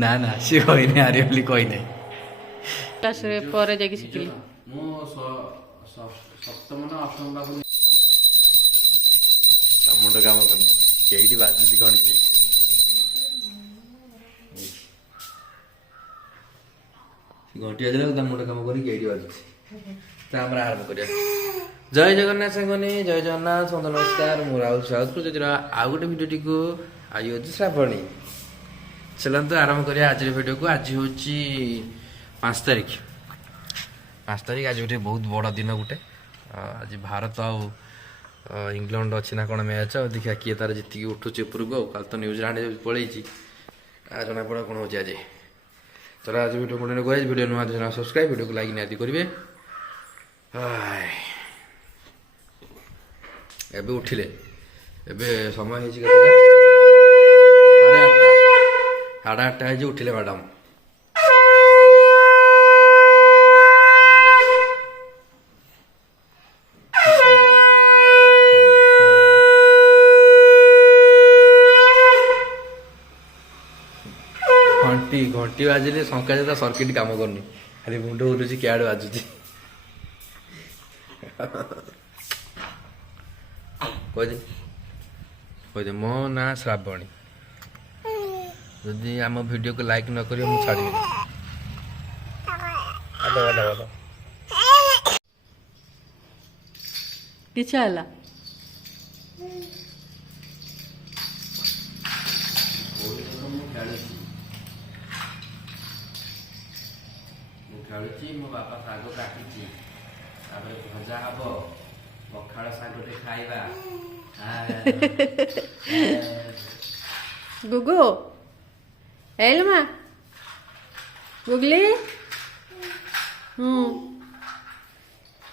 ନା ନା ସେ କହିନି ହାରିବ ବୋଲି କହିନାହିଁ। କ୍ଲାସରେ ପରେ ଯାଇକି ଶିଖିଲି। ମୁଁ ସପ୍ତମ ନା ଅଷ୍ଟମ ପାଖରୁ ମୁଣ୍ଡ କାମ କରୁନି କେଇଠି ବାଜୁଛି ଘଣ୍ଟି। ଘଣ୍ଟି ବାଜିଲା ତା ମୁଣ୍ଡ କାମ କରି କେଇଠି ବାଜୁଛି। ତାପରେ ଆରମ୍ଭ କରିବା। ଜୟ ଜଗନ୍ନାଥ ସାଙ୍ଗମାନେ, ଜୟ ଜଗନ୍ନାଥ, ସମସ୍ତ ନମସ୍କାର। ମୁଁ ରାହୁଲ ସାଉଥ ଆଉ ଗୋଟେ ଭିଡ଼ିଓଟିକୁ ଆଜି ହେଉଛି ଶ୍ରାବଣୀ। ଚାଲନ୍ତୁ ଆରମ୍ଭ କରିବା ଆଜିର ଭିଡ଼ିଓକୁ। ଆଜି ହେଉଛି 5 ତାରିଖ। 5 ତାରିଖ ଆଜି ଗୋଟେ ବହୁତ ବଡ଼ ଦିନ ଗୋଟେ। ଆଜି ଭାରତ ଆଉ ଇଂଲଣ୍ଡ ଅଛି ନା କ'ଣ ମ୍ୟାଚ୍। ଆଉ ଦେଖିବା କିଏ ତାର ଜିତିକି ଉଠୁଛି ଉପରକୁ। ଆଉ କାଲି ତ ନ୍ୟୁଜିଲାଣ୍ଡ ପଳେଇଛି, ଜଣାପଡ଼ା କ'ଣ ହେଉଛି ଆଜି। ଚଲ ଆଜି ଭିଡ଼ିଓ କଣ୍ଟିନ୍ୟୁ କରିବା। ଭିଡ଼ିଓ ନୂଆ ସବସ୍କ୍ରାଇବ୍, ଭିଡ଼ିଓକୁ ଲାଇକ୍ ନିହାତି କରିବେ। ଏବେ ଉଠିଲେ, ଏବେ ସମୟ ହେଇଛି କେତେଟା? 8:30 ହେଇଛି। ଉଠିଲେ ମ୍ୟାଡ଼ାମ୍। ଘଣ୍ଟି ବାଜିଲେ ଶଙ୍କା ଯେତା ସର୍କିଟ କାମ କରୁନି, ଖାଲି ମୁଣ୍ଡ ବୁଲୁଛି କିଆଡ଼େ ବାଜୁଛି। କହିଦେ ମୋ ନାଁ ଶ୍ରାବଣୀ। ଯଦି ଆମ ଭିଡ଼ିଓକୁ ଲାଇକ୍ ନ କରିବ ମୁଁ ଛାଡ଼ିବିନି। କିଛି ହେଲା ମୁଁ ଖେଳୁଛି। ମୋ ବାପା ଶାଗ କାଟିଛି, ତାପରେ ଭଜା ହବ। ପଖାଳ ଶାଗଟେ ଖାଇବା। ଗୁଗୁ ହେଇଲ ମା ଗୁଗଲି।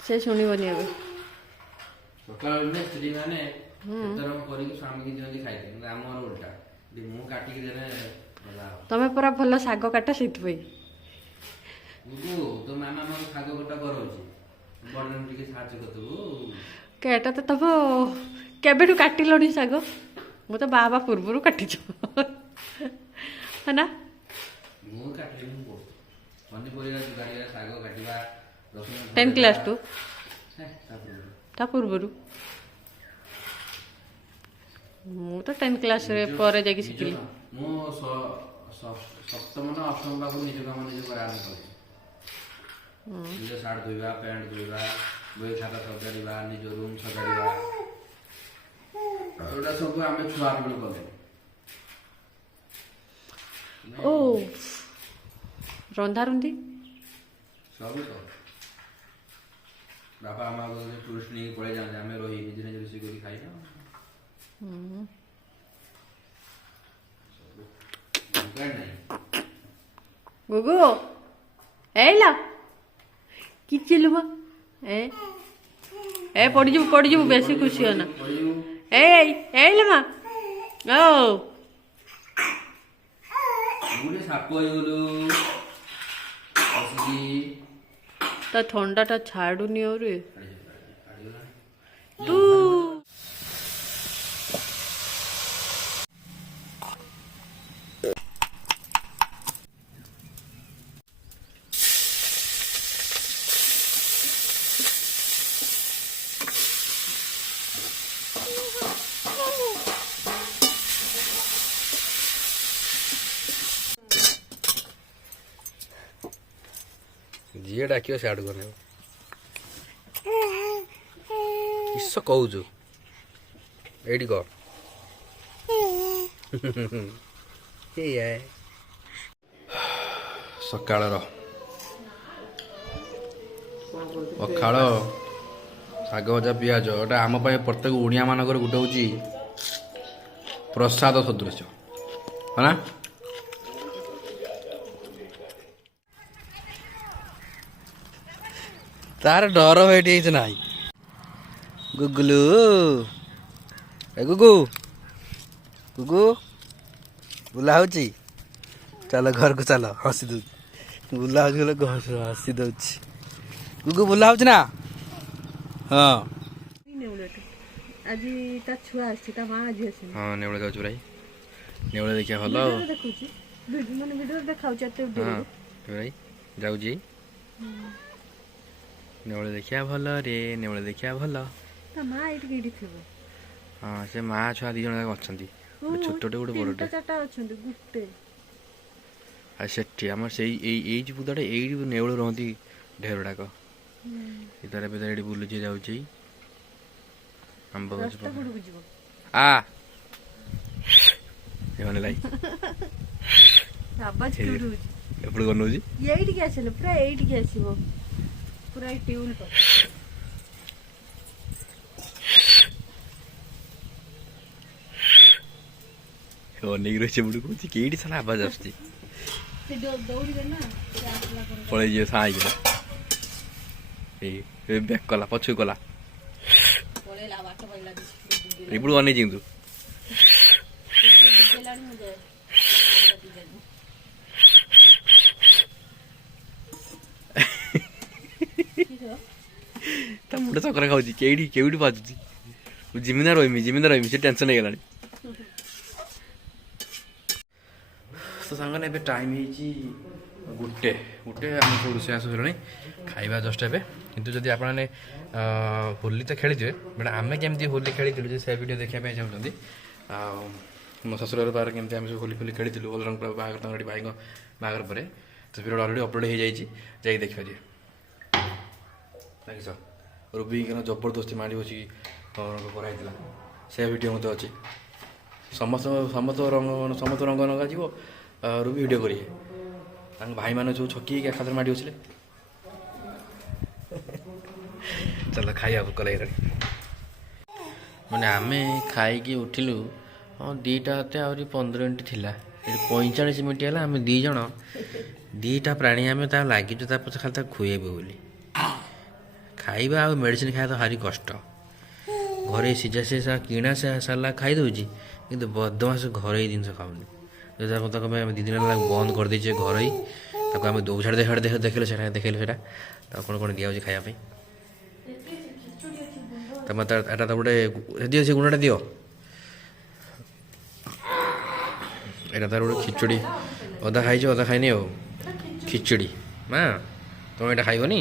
ସେ ଶୁଣିବନି ଏବେ। ସକାଳ ସ୍ତ୍ରୀ ମାନେ କରିକି ସ୍ୱାମୀକି ଦିଅନ୍ତି ଖାଇତେ, କିନ୍ତୁ ଆମର ଉଲ୍ଟା, ମୁଁ କାଟିକି ଦେଲେ ଭଲ ହବ। ତମେ ପୁରା ଭଲ ଶାଗ କାଟ ସେଇଥିପାଇଁ। ତୋ ମାମା ମୋର ଶାଗ କଟା କରଉଛି, ବଡ଼ ଟିକେ ସାହାଯ୍ୟ କରିଦେବୁ। କେଟା ତ ତମ କେବେଠୁ କାଟିଲଣି ଶାଗ? ମୁଁ ତ ବାବା ପୂର୍ବରୁ କାଟିଛୁ ନା। ମୁଁ କାଟିଲି ପନିପରିବା ଯୋଗାଡ଼ିବା, ଶାଗ କାଟିବା 10 କ୍ଲାସ୍ ଟୁ ତା ପୂର୍ବରୁ। ମୁଁ ତ 10 କ୍ଲାସରେ ପରେ ଯାଇକି ଶିଖିଲି। ମୁଁ ସପ୍ତମ ନା ଅଷ୍ଟମ ପାଖରୁ ନିଜ କାମ ନିଜେ କରା ଆରମ୍ଭ କରିଛି। ନିଜ ସାର୍ଟ ଧୋଇବା, ପ୍ୟାଣ୍ଟ ଧୋଇବା, ବହି ଖାତା ସଜାଡ଼ିବା, ନିଜ ରୁମ୍ ସଜାଡ଼ିବା, ଏଗୁଡ଼ା ସବୁ ଆମେ ଛୁଆ ବେଳୁ କଲେ। ଓ ରନ୍ଧାରୁନ୍ଧି ସବୁ ବାପା ମା ଟୁରିଷ୍ଟ ନେଇକି ପଳେଇ ଯାଆନ୍ତି, ଆମେ ରହି ନିଜେ ନିଜେ ରୋଷେଇ କରି ଖାଇବା। ଗୁଗୁ ହେଇଲ କିଛି ଲୁବ ପଡ଼ିଯିବୁ ବେଶୀ ଖୁସି ହନା। ହେଇଲ ମା ସାପ ହେଇଗଲୁ। ତା ଥଣ୍ଡାଟା ଛାଡୁନି ଆହୁରି। ତୁ ଯିଏ ଡାକିବ ସିଆଡ଼ୁ କର। କିସ କହୁଛୁ? ଏଇଠି କହ। ସକାଳର ପଖାଳ, ଶାଗ ଭଜା, ପିଆଜ, ଏଟା ଆମ ପାଇଁ ପ୍ରତ୍ୟେକ ଓଡ଼ିଆ ମାନଙ୍କର ଗୋଟେ ହେଉଛି ପ୍ରସାଦ ସଦୃଶ, ହଁ ନା? ତାର ଡର ଏଠି ହେଇଛି ନାହିଁ। ଗୁଗୁଲୁ ଗୁଗୁ ଗୁଗୁ ବୁଲା ହଉଛି। ଚାଲ ଘରକୁ ଚାଲ, ହସି ଦଉଛି। ବୁଲା ହଉଛି ବୋଲେ ହସି ଦଉଛି। ଗୁଗୁ ବୁଲା ହଉଛି ନା? ହଁ ଆଜି ତା ଛୁଆ ଆସିଛି, ତା ମା ଆଜି ଆସିନି। ହଁ ନେଉଳ ଯାଉଛି ଭାଇ। ନେଉଳ ଦେଖିବା ଭଲ ଆଉ ଦେଖୁଛି ମାନେ ଭିଡ଼ିଓରେ ଦେଖାଉଛି ଏତେ ହଁ ଭାଇ ଯାଉଛି ନେଉଳ ଦେଖିବା ଭଲ ରେ ନେଉଳ ଦେଖିବା ଭଲ ତା ମା ଏଇଠି ଥିବ ହଁ ସେ ମା ଛୁଆ 2 ଜଣ ଯାକ ଅଛନ୍ତି ଗୋଟେ ଛୋଟଟେ ଗୋଟେ ବଡ଼ଟେ 3-4ଟା ଅଛନ୍ତି ଗୋଟେ ଆଉ ସେଠି ଆମର ସେଇ ଏଇ ଯେ ବୁଦାଟା ଏଇଠି ନେଉଳ ରହନ୍ତି ଢେର ଗୁଡ଼ାକ ତାର ଏବେ ଏଇଠି ବୁଲୁଛି ଯାଉଛି ଆମ୍ବ ଗଛ ରାସ୍ତା ପଟକୁ ଯିବ ଆ ଏମାନେ লাই ଆବାଜ କୋଉଠି ହଉଛି ଏପଟେ ଗନଉଛି ଏଇଠିକି ଆସିଲେ ପୁରା ଏଇଠିକି ଆସିବ ପୁରା ଏଇ ଟ୍ୟୁନ୍ ପାଖ ଅନେଇକି ରହିଛି ଏପଟେ କହୁଛି କେଇଠି ସାରା ଆବାଜ ଆସୁଛି ଦୌଡ଼ିବେ ନା ପଳେଇ ଯିବେ ସାଇକିନା ଏଇ ବ୍ୟାକ୍ କଲା ପଛକୁ କଲା ପଳେଇଲା ବାଟ ପାଇଲା ଏପଟୁ ଅନେଇଛି କିନ୍ତୁ ତା ମୁଣ୍ଡ ଚକରା ଖାଉଛି କେଉଠି ବାଜୁଛି ଜିମିନା ରହିମି ସେ ଟେନସନ୍ ହେଇଗଲାଣି ତ ସାଙ୍ଗମାନେ ଏବେ ଟାଇମ୍ ହେଇଛି ଗୋଟେ ଆମେ ସବୁ ରୋଷେଇବାସ ସରିଲାଣି ଖାଇବା ଜଷ୍ଟ ଏବେ କିନ୍ତୁ ଯଦି ଆପଣମାନେ ହୋଲି ତ ଖେଳିଥିବେ ବଟ୍ ଆମେ କେମିତି ହୋଲି ଖେଳିଥିଲୁ ଯେ ସେ ଭିଡ଼ିଓ ଦେଖିବା ପାଇଁ ଚାହୁଁଛନ୍ତି ଆଉ ମୋ ଶ୍ୱଶୁରର ପାଖରେ କେମିତି ଆମେ ସବୁ ହୋଲି ଖେଳିଥିଲୁ ବଲରାମ ବାହାଘର ତାଙ୍କର ଭାଇଙ୍କ ବାହାଘର ପରେ ତ ଭିଡ଼ିଓ ଅଲରେଡ଼ି ଅପଲୋଡ଼ ହେଇଯାଇଛି ଯାଇକି ଦେଖିପାରିବେ ଦେଖିଛ ରୁବିକିନା ଜବରଦସ୍ତି ମାଡ଼ି ବସିକି କରାହେଇଥିଲା ସେ ଭିଡ଼ିଓ ମଧ୍ୟ ଅଛି ସମସ୍ତ ରଙ୍ଗ ଲଗାଯିବ ରୁବି ଭିଡ଼ିଓ କରିବେ ତାଙ୍କ ଭାଇମାନେ ସବୁ ଛକି ହେଇକି ଏକାଥରେ ମାଡ଼ି ବସିଲେ ଚାଲ ଖାଇବା ଭୋକ ଲାଗିଲାଣି ମାନେ ଆମେ ଖାଇକି ଉଠିଲୁ ହଁ 2ଟା ଏତେ ଆହୁରି 15 ମିନିଟ୍ ଥିଲା ଏଠି 45 ମିନିଟ୍ ହେଲା ଆମେ 2 ଜଣ 2ଟା ପ୍ରାଣୀ ଆମେ ତା ଲାଗିଛୁ ତା ପଛେ ଖାଲି ତାକୁ ଖୁଏଇବୁ ବୋଲି ଖାଇବା ଆଉ ମେଡ଼ିସିନ ଖାଇବା ତ ଭାରି କଷ୍ଟ ଘରେ ସିଝା କିଣା ସାଲା ଖାଇଦେଉଛି କିନ୍ତୁ ବଦମାସ ଘରୋଇ ଜିନିଷ ଖାଉନି ତାକୁ ଆମେ 2 ଦିନ ହେଲା ବନ୍ଦ କରିଦେଇଛେ ଘରୋଇ ତାକୁ ଆମେ ଦୌଛାଡ଼େ ଦେଖିଲେ ସେଇଟା ତାକୁ କ'ଣ ଦିଆହେଉଛି ଖାଇବା ପାଇଁ ତମେ ଏଇଟା ତ ଗୋଟେ ଦିଅ ସେ ଗୁଣଟା ଦିଅ ଏଇଟା ତାର ଗୋଟେ ଖିଚୁଡ଼ି ଅଧା ଖାଇଛି ଅଧା ଖାଇନି ଆଉ ଖିଚୁଡ଼ି ମା ତମେ ଏଇଟା ଖାଇବନି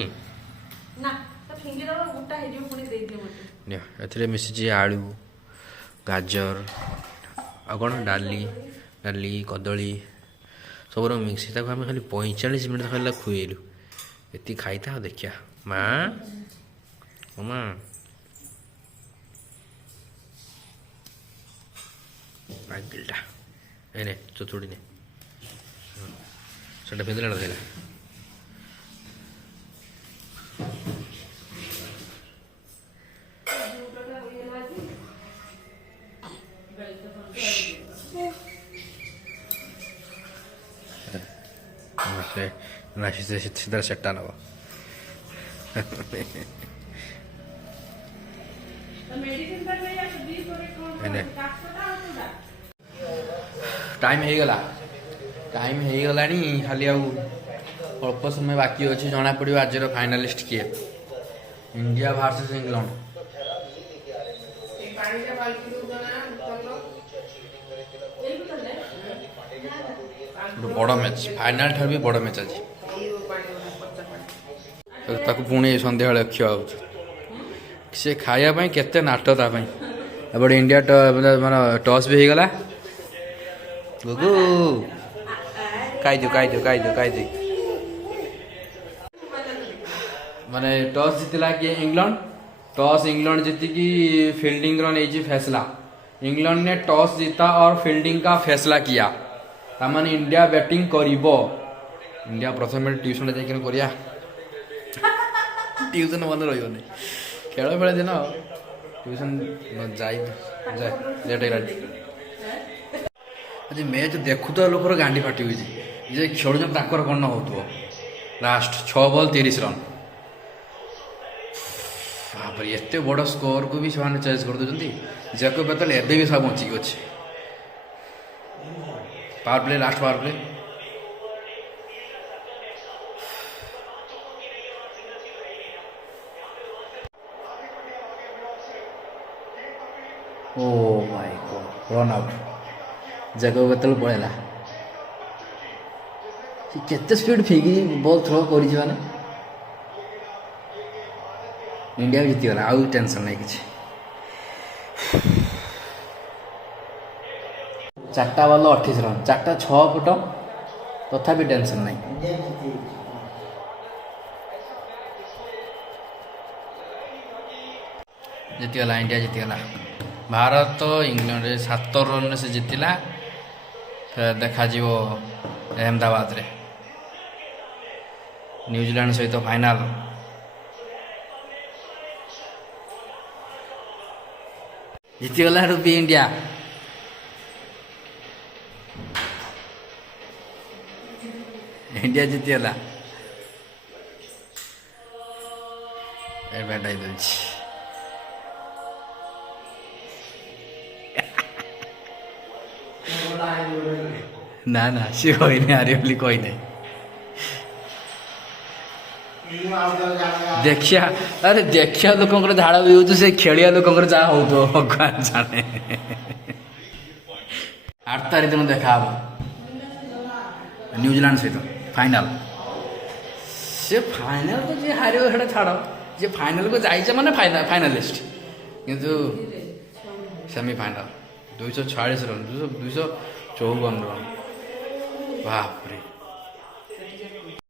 ନିଅ ଏଥିରେ ମିଶିଛି ଆଳୁ ଗାଜର ଆଉ କ'ଣ ଡାଲି କଦଳୀ ସବୁର ମିକ୍ସ ତାକୁ ଆମେ ଖାଲି 45 ମିନିଟ୍ ଖାଇଲା ଖୁଏଇଲୁ ଏତିକି ଖାଇଥା ଆଉ ଦେଖିବା ମା ପାଗିଲଟା ଏନେ ଚୁଚୁଡ଼ି ନେ ସେଟା ପିନ୍ଧିଲା ଥିଲା ନା ସିଧା ସେଟା ନେବ ଟାଇମ୍ ହେଇଗଲାଣି ଖାଲି ଆଉ ଅଳ୍ପ ସମୟ ବାକି ଅଛି ଜଣାପଡ଼ିବ ଆଜିର ଫାଇନାଲିଷ୍ଟ କିଏ ଇଣ୍ଡିଆ ଭର୍ସେସ୍ ଇଂଲଣ୍ଡ ବଡ଼ ମ୍ୟାଚ୍ ଫାଇନାଲ୍ ଠାରୁ ବି ବଡ଼ ମ୍ୟାଚ୍ ଆଜି ତାକୁ ପୁଣି ସନ୍ଧ୍ୟାବେଳେ ଖିଆ ହେଉଛି ସେ ଖାଇବା ପାଇଁ କେତେ ନାଟ ତା ପାଇଁ ଏପଟେ ଇଣ୍ଡିଆ ମାନେ ଟସ୍ ବି ହେଇଗଲା ଗୁଗୁ କାଇଦୁ ମାନେ ଟସ୍ ଜିତିଲା କିଏ इंग्लैंड जीतिकी फील्डिंग रो नहीं फैसला इंग्लैंड ने टॉस जीता और फील्डिंग का फैसला किया तामाने इंडिया बैटिंग करिबो इंडिया प्रथम ट्यूशन जाकर करिया ट्यूशन बंद रही खेल बेले दिन ट्यूशन जाए लेट है आज मैच देखु तो लोकर गांडी फाटी हुई जे खेल ताकर कौन हो लास्ट 6 बॉल 30 रन बापर एत बड़ स्कोर को भी से चेज कर दूसरी जैको बेतल एबे भी सब बचिक अच्छे power play last power play oh my god run out जग केतल पड़ेगा केते स्पीड फिकी बॉल थ्रो कर इंडिया भी जीतीगला आउ टेंशन नहीं किसी 4टा बॉल 28 रन 4टा 6 फुट तथापि टेंशन नहीं जीतीगला इंडिया जीतीगला भारत इंग्लैंड 7 रन से जीतिला फिर देखा अहमदाबाद रे न्यूजीलैंड सहित फाइनल जीतीगला भी इंडिया इंडिया जीतीगला बैट आई दौर ना ना सी कही नहीं हारे बोली कही नहीं देखिया अरे देखिया लोक झाड़ भी हो से खेलिया लोक जहाँ हो भगवान जाने 8 तारीख दिन देखा न्यूजीलैंड सहित फाइनल से फाइनल तो जी हार छाड़ जी फाइनल को जाइए माने फाइनालिस्ट किंतु सेमीफाइनल 246 रन 254 रन बाप रे